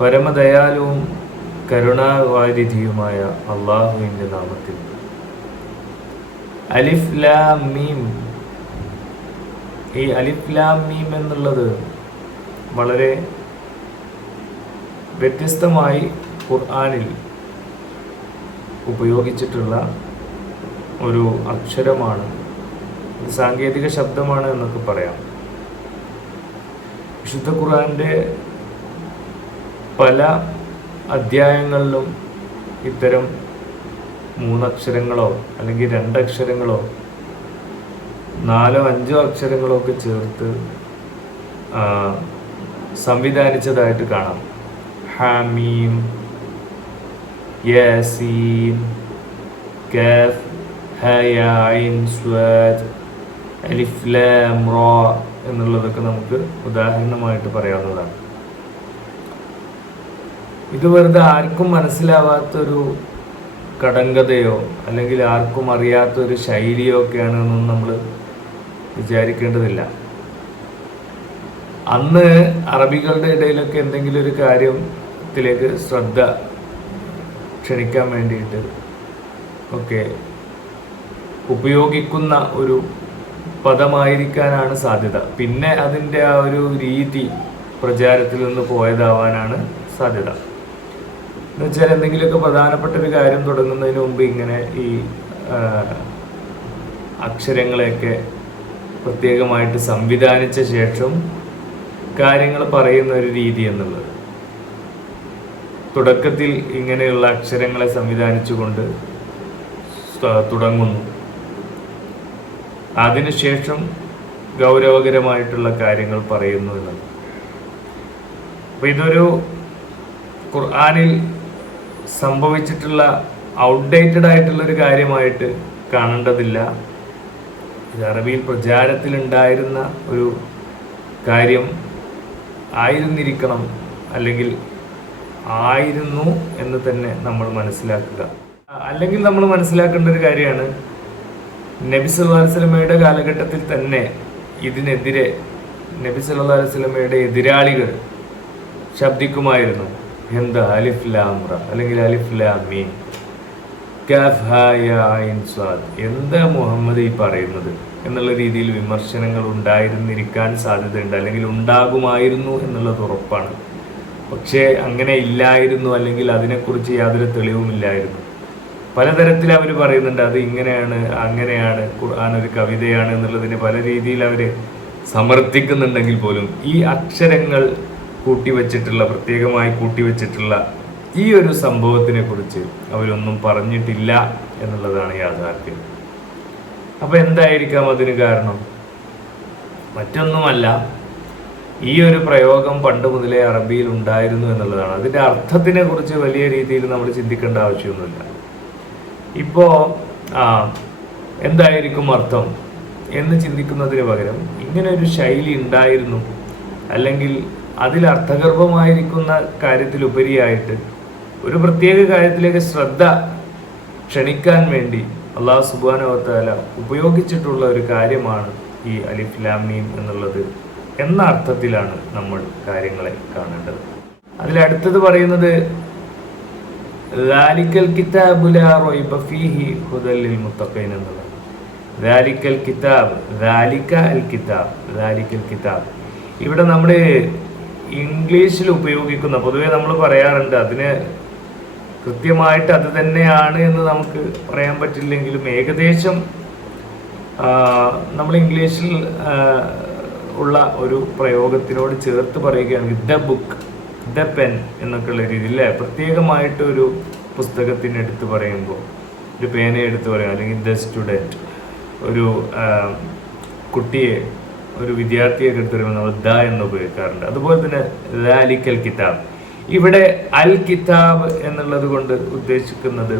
പരമദയാലുവും കരുണാവാരിധിയുമായ അള്ളാഹുവിൻ്റെ നാമത്തിൽ. അലിഫ് ലാം മീം. ഈ അലിഫ് ലാം മീം എന്നുള്ളത് വളരെ വ്യത്യസ്തമായി ഖുർആനിൽ ഉപയോഗിച്ചിട്ടുള്ള ഒരു അക്ഷരമാണ്. ഒരു സാങ്കേതിക ശബ്ദമാണ് എന്നൊക്കെ പറയാം. വിശുദ്ധ ഖുർആന്റെ പല അധ്യായങ്ങളിലും ഇത്തരം 3 അക്ഷരങ്ങളോ അല്ലെങ്കിൽ 2 അക്ഷരങ്ങളോ 4 5 അക്ഷരങ്ങളോ ഒക്കെ ചേർത്ത് സംവിധാനിച്ചതായിട്ട് കാണാം. ഹാമീം, യാസീൻ, കാഫ്, ഹാ യാ ഐൻ സ്വാദ്, അലിഫ് ലാം റാ എന്നുള്ളതൊക്കെ നമുക്ക് ഉദാഹരണമായിട്ട് പറയാവുന്നതാണ്. ഇത് വെറുതെ ആർക്കും മനസ്സിലാവാത്തൊരു കടങ്കഥയോ അല്ലെങ്കിൽ ആർക്കും അറിയാത്തൊരു ശൈലിയോ ഒക്കെയാണെന്നൊന്നും നമ്മൾ വിചാരിക്കേണ്ടതില്ല. അന്ന് അറബികളുടെ ഇടയിലൊക്കെ എന്തെങ്കിലും ഒരു കാര്യത്തിലേക്ക് ശ്രദ്ധ ക്ഷണിക്കാൻ വേണ്ടിയിട്ട് ഒക്കെ ഉപയോഗിക്കുന്ന ഒരു പദമായിരിക്കാനാണ് സാധ്യത. പിന്നെ അതിൻ്റെ ആ ഒരു രീതി പ്രചാരത്തിൽ നിന്ന് പോയതാവാനാണ് സാധ്യത. എന്നുവെച്ചാൽ എന്തെങ്കിലുമൊക്കെ പ്രധാനപ്പെട്ട ഒരു കാര്യം തുടങ്ങുന്നതിന് മുമ്പ് ഇങ്ങനെ ഈ അക്ഷരങ്ങളെയൊക്കെ പ്രത്യേകമായിട്ട് സംവിധാനിച്ച ശേഷം കാര്യങ്ങൾ പറയുന്ന ഒരു രീതി എന്നുള്ളത്. തുടക്കത്തിൽ ഇങ്ങനെയുള്ള അക്ഷരങ്ങളെ സംവിധാനിച്ചുകൊണ്ട് തുടങ്ങുന്നു. അതിനുശേഷം ഗൗരവകരമായിട്ടുള്ള കാര്യങ്ങൾ പറയുന്നു എന്നത്. അപ്പോൾ ഇതൊരു ഖുർആനിൽ സംഭവിച്ചിട്ടുള്ള ഔട്ട്ഡേറ്റഡ് ആയിട്ടുള്ളൊരു കാര്യമായിട്ട് കാണേണ്ടതില്ല. ഇത് അറബിയിൽ പ്രചാരത്തിലുണ്ടായിരുന്ന ഒരു കാര്യം ആയിരുന്നിരിക്കണം, അല്ലെങ്കിൽ ആയിരുന്നു എന്ന് തന്നെ നമ്മൾ മനസ്സിലാക്കുക. അല്ലെങ്കിൽ നമ്മൾ മനസ്സിലാക്കേണ്ട ഒരു കാര്യമാണ്, നബി സല്ലല്ലാഹു അലൈഹി വസല്ലമയുടെ കാലഘട്ടത്തിൽ തന്നെ ഇതിനെതിരെ നബി സല്ലല്ലാഹു അലൈഹി വസല്ലമയുടെ എതിരാളികൾ ശബ്ദിക്കുമായിരുന്നു. എന്താ അലിഫ് ലാം റ അല്ലെങ്കിൽ അലിഫ് ലാം മീം, കാഫ് ഹാ യാ ഐൻ സ്വാദ്, എന്താ മുഹമ്മദ് ഈ പറയുന്നത് എന്നുള്ള രീതിയിൽ വിമർശനങ്ങൾ ഉണ്ടായിരുന്നിരിക്കാൻ സാധ്യതയുണ്ട്, അല്ലെങ്കിൽ ഉണ്ടാകുമായിരുന്നു എന്നുള്ളത് ഉറപ്പാണ്. പക്ഷേ അങ്ങനെ ഇല്ലായിരുന്നു, അല്ലെങ്കിൽ അതിനെക്കുറിച്ച് യാതൊരു തെളിവുമില്ലായിരുന്നു. പലതരത്തിൽ അവർ പറയുന്നുണ്ട്, അത് ഇങ്ങനെയാണ് അങ്ങനെയാണ്, ഖുർആൻ ഒരു കവിതയാണ് എന്നുള്ളതിന് പല രീതിയിൽ അവർ സമർത്ഥിക്കുന്നുണ്ടെങ്കിൽ പോലും ഈ അക്ഷരങ്ങൾ പ്രത്യേകമായി കൂട്ടിവെച്ചിട്ടുള്ള ഈ ഒരു സംഭവത്തിനെ കുറിച്ച് അവരൊന്നും പറഞ്ഞിട്ടില്ല എന്നുള്ളതാണ് യാഥാർത്ഥ്യം. അപ്പൊ എന്തായിരിക്കാം അതിന് കാരണം? മറ്റൊന്നുമല്ല, ഈ ഒരു പ്രയോഗം പണ്ട് മുതലേ അറബിയിൽ ഉണ്ടായിരുന്നു എന്നുള്ളതാണ്. അതിന്റെ അർത്ഥത്തിനെ കുറിച്ച് വലിയ രീതിയിൽ നമ്മൾ ചിന്തിക്കേണ്ട ആവശ്യമൊന്നുമില്ല. ഇപ്പോ എന്തായിരിക്കും അർത്ഥം എന്ന് ചിന്തിക്കുന്നതിന് പകരം ഇങ്ങനെ ഒരു ശൈലി ഉണ്ടായിരുന്നു, അല്ലെങ്കിൽ അതിൽ അർത്ഥഗർഭമായിരിക്കുന്ന കാര്യത്തിലുപരിയായിട്ട് ഒരു പ്രത്യേക കാര്യത്തിലേക്ക് ശ്രദ്ധ ക്ഷണിക്കാൻ വേണ്ടി അല്ലാഹു സുബ്ഹാനഹു വ തആല ഉപയോഗിച്ചിട്ടുള്ള ഒരു കാര്യമാണ് ഈ അലിഫ് ലാം മീം എന്നുള്ളത് എന്ന അർത്ഥത്തിലാണ് നമ്മൾ കാര്യങ്ങളെ കാണേണ്ടത്. അതിലടുത്തത് പറയുന്നത് ദാലിക്കൽ കിതാബു ലാ റൈബ ഫീഹി ഹുദൽ ലിൽ മുത്തഖീൻ എന്നുള്ളതാണ്. ദാലിക്കൽ കിതാബ്, ദാലിക അൽ കിതാബ്, ദാലിക്കൽ കിതാബ്. ഇവിടെ നമ്മൾ ഇംഗ്ലീഷിൽ ഉപയോഗിക്കുന്ന, പൊതുവെ നമ്മൾ പറയാറുണ്ട്, അതിന് കൃത്യമായിട്ട് അത് തന്നെയാണ് എന്ന് നമുക്ക് പറയാൻ പറ്റില്ലെങ്കിലും ഏകദേശം നമ്മൾ ഇംഗ്ലീഷിൽ ഉള്ള ഒരു പ്രയോഗത്തിനോട് ചേർത്ത് പറയുകയാണെങ്കിൽ ദ ബുക്ക്, ദ പെൻ എന്നൊക്കെയുള്ള രീതിയിൽ അല്ലേ, പ്രത്യേകമായിട്ട് ഒരു പുസ്തകത്തിന് എടുത്ത് പറയുമ്പോൾ, ഒരു പേനയെ എടുത്ത് പറയുക, അല്ലെങ്കിൽ ദ സ്റ്റുഡൻറ്റ്, ഒരു കുട്ടിയെ, ഒരു വിദ്യാർത്ഥിയൊക്കെ എടുത്ത് പറയുമ്പോൾ നമ്മൾ ദ എന്ന് ഉപയോഗിക്കാറുണ്ട്. അതുപോലെ തന്നെ ദാലിക്കൽ കിതാബ്. ഇവിടെ അൽ കിതാബ് എന്നുള്ളത് കൊണ്ട് ഉദ്ദേശിക്കുന്നത്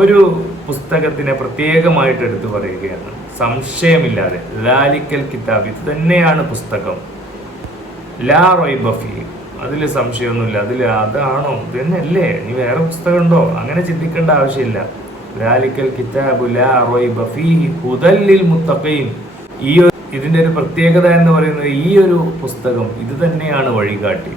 ഒരു പുസ്തകത്തിനെ പ്രത്യേകമായിട്ട് എടുത്തു പറയുകയാണ്, സംശയമില്ലാതെ. ദാലിക്കൽ കിതാബ്, ഇത് തന്നെയാണ് പുസ്തകം. ലാ റൈബ ഫീഹി, അതിൽ സംശയമൊന്നുമില്ല, അതിൽ അതാണോ ഇത് തന്നെയല്ലേ, ഇനി വേറെ പുസ്തകം ഉണ്ടോ, അങ്ങനെ ചിന്തിക്കേണ്ട ആവശ്യമില്ല. ദാലിക്കൽ കിതാബു ലാ റൈബ ഫീഹി ഹുദൽ ലിൽ മുത്തഖീൻ. ഇതിന്റെ ഒരു പ്രത്യേകത എന്ന് പറയുന്നത് ഈ ഒരു പുസ്തകം ഇത് തന്നെയാണ് വഴികാട്ടി.